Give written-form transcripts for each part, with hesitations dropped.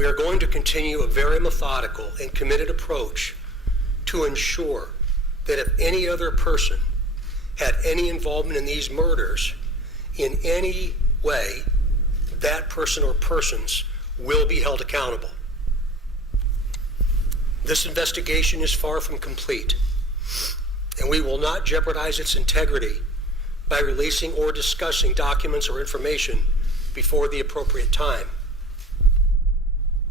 We are going to continue a very methodical and committed approach to ensure that if any other person had any involvement in these murders in any way, that person or persons will be held accountable. This investigation is far from complete, and we will not jeopardize its integrity by releasing or discussing documents or information before the appropriate time.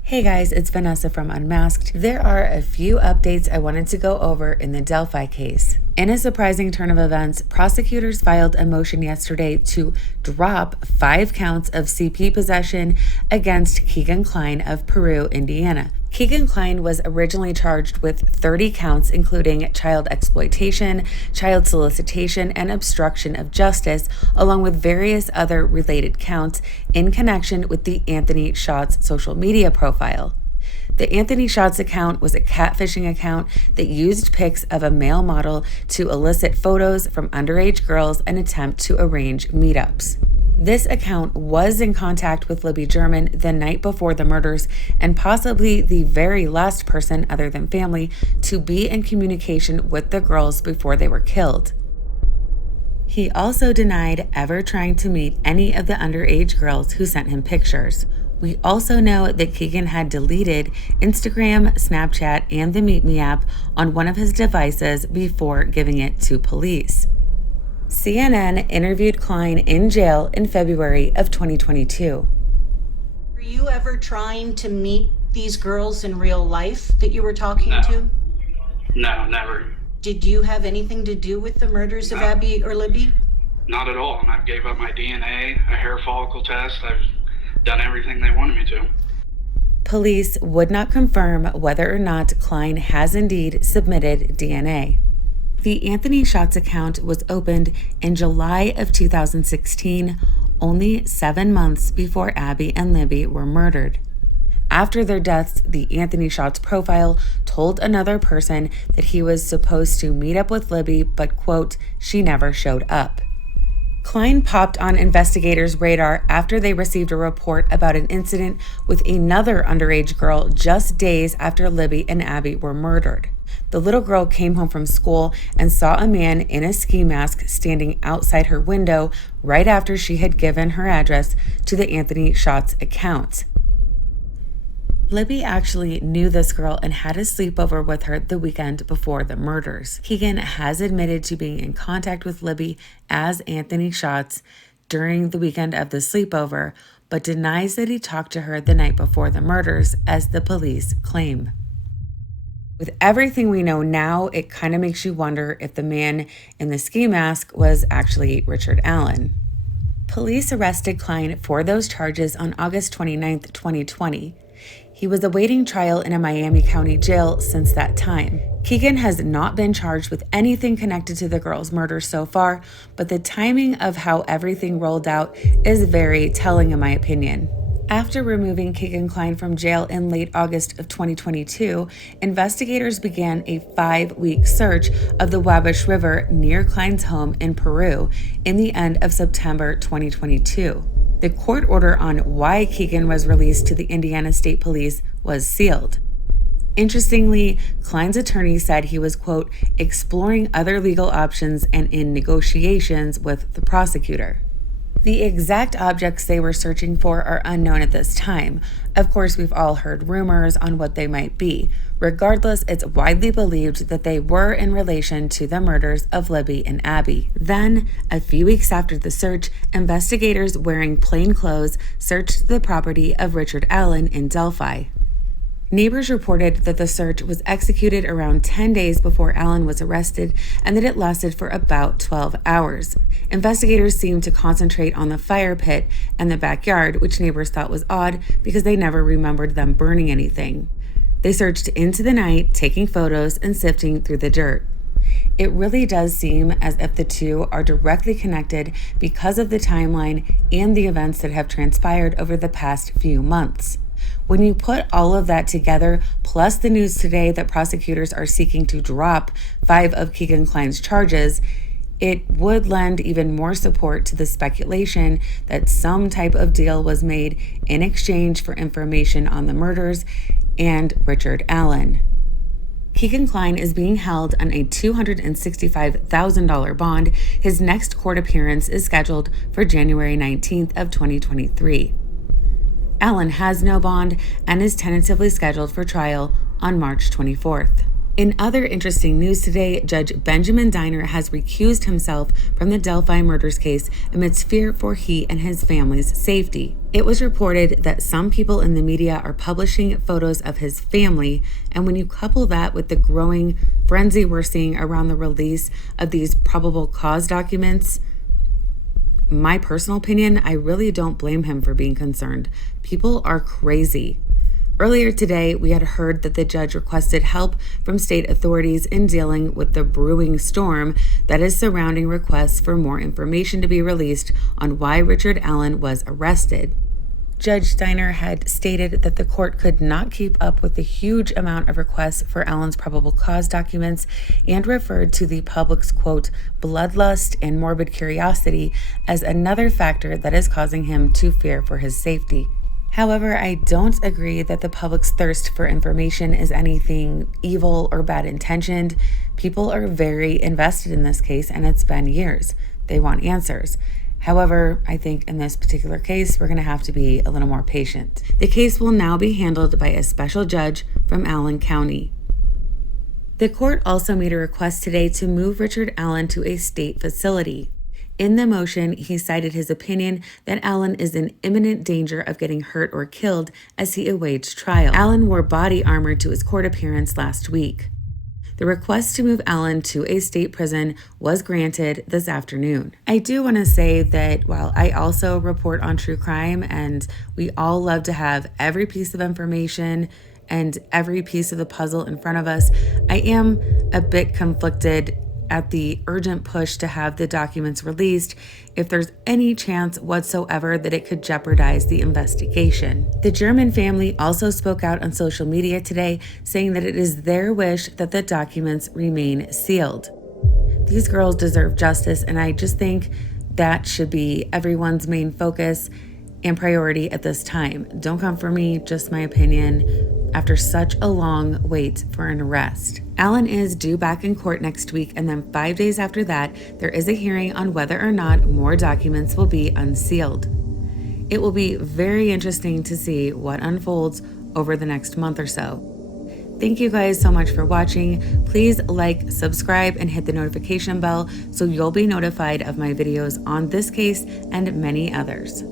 Hey guys, it's Vanessa from Unmasked. There are a few updates I wanted to go over in the Delphi case. In a surprising turn of events, prosecutors filed a motion yesterday to drop 5 counts of CP possession against Keegan Kline of Peru, Indiana. Keegan Kline was originally charged with 30 counts, including child exploitation, child solicitation, and obstruction of justice, along with various other related counts in connection with the Anthony Schatz social media profile. The Anthony Schatz account was a catfishing account that used pics of a male model to elicit photos from underage girls and attempt to arrange meetups. This account was in contact with Libby German the night before the murders and possibly the very last person other than family to be in communication with the girls before they were killed. He also denied ever trying to meet any of the underage girls who sent him pictures. We also know that Keegan had deleted Instagram, Snapchat, and the Meet Me app on one of his devices before giving it to police. CNN interviewed Kline in jail in February of 2022. Were you ever trying to meet these girls in real life that you were talking to? No, never. Did you have anything to do with the murders of Abby or Libby? Not at all. And I gave up my DNA, a hair follicle test. I've done everything they wanted me to. Police would not confirm whether or not Kline has indeed submitted DNA. The Anthony Schatz account was opened in July of 2016, only 7 months before Abby and Libby were murdered. After their deaths, the Anthony Schatz profile told another person that he was supposed to meet up with Libby, but, quote, she never showed up. Kline popped on investigators' radar after they received a report about an incident with another underage girl just days after Libby and Abby were murdered. The little girl came home from school and saw a man in a ski mask standing outside her window right after she had given her address to the Anthony Schatz account. Libby actually knew this girl and had a sleepover with her the weekend before the murders. Keegan has admitted to being in contact with Libby as Anthony Schatz during the weekend of the sleepover, but denies that he talked to her the night before the murders, as the police claim. With everything we know now, it kind of makes you wonder if the man in the ski mask was actually Richard Allen. Police arrested Kline for those charges on August 29, 2020. He was awaiting trial in a Miami County jail since that time. Keegan has not been charged with anything connected to the girls' murder so far, but the timing of how everything rolled out is very telling in my opinion. After removing Keegan Kline from jail in late August of 2022, investigators began a 5-week search of the Wabash River near Kline's home in Peru in the end of September 2022. The court order on why Keegan was released to the Indiana State Police was sealed. Interestingly, Kline's attorney said he was, quote, exploring other legal options and in negotiations with the prosecutor. The exact objects they were searching for are unknown at this time. Of course, we've all heard rumors on what they might be. Regardless, it's widely believed that they were in relation to the murders of Libby and Abby. Then, a few weeks after the search, investigators wearing plain clothes searched the property of Richard Allen in Delphi. Neighbors reported that the search was executed around 10 days before Allen was arrested and that it lasted for about 12 hours. Investigators seemed to concentrate on the fire pit and the backyard, which neighbors thought was odd because they never remembered them burning anything. They searched into the night, taking photos and sifting through the dirt. It really does seem as if the two are directly connected because of the timeline and the events that have transpired over the past few months. When you put all of that together, plus the news today that prosecutors are seeking to drop 5 of Keegan Kline's charges, It would lend even more support to the speculation that some type of deal was made in exchange for information on the murders and Richard Allen. Keegan Kline is being held on a $265,000 bond. His next court appearance is scheduled for January 19th of 2023. Allen has no bond and is tentatively scheduled for trial on March 24th. In other interesting news today, Judge Benjamin Diner has recused himself from the Delphi murders case amidst fear for he and his family's safety. It was reported that some people in the media are publishing photos of his family, and when you couple that with the growing frenzy we're seeing around the release of these probable cause documents, my personal opinion, I really don't blame him for being concerned. People are crazy. Earlier today, we had heard that the judge requested help from state authorities in dealing with the brewing storm that is surrounding requests for more information to be released on why Richard Allen was arrested. Judge Steiner had stated that the court could not keep up with the huge amount of requests for Allen's probable cause documents and referred to the public's, quote, bloodlust and morbid curiosity as another factor that is causing him to fear for his safety. However, I don't agree that the public's thirst for information is anything evil or bad intentioned. People are very invested in this case, and it's been years. They want answers. However, I think in this particular case, we're going to have to be a little more patient. The case will now be handled by a special judge from Allen County. The court also made a request today to move Richard Allen to a state facility. In the motion, he cited his opinion that Allen is in imminent danger of getting hurt or killed as he awaits trial. Allen wore body armor to his court appearance last week. The request to move Allen to a state prison was granted this afternoon. I do want to say that while I also report on true crime and we all love to have every piece of information and every piece of the puzzle in front of us, I am a bit conflicted at the urgent push to have the documents released if there's any chance whatsoever that it could jeopardize the investigation. The German family also spoke out on social media today, saying that it is their wish that the documents remain sealed. These girls deserve justice, and I just think that should be everyone's main focus and priority at this time. Don't come for me, just my opinion, after such a long wait for an arrest. Allen is due back in court next week, and then 5 days after that, there is a hearing on whether or not more documents will be unsealed. It will be very interesting to see what unfolds over the next month or so. Thank you guys so much for watching. Please like, subscribe, and hit the notification bell so you'll be notified of my videos on this case and many others.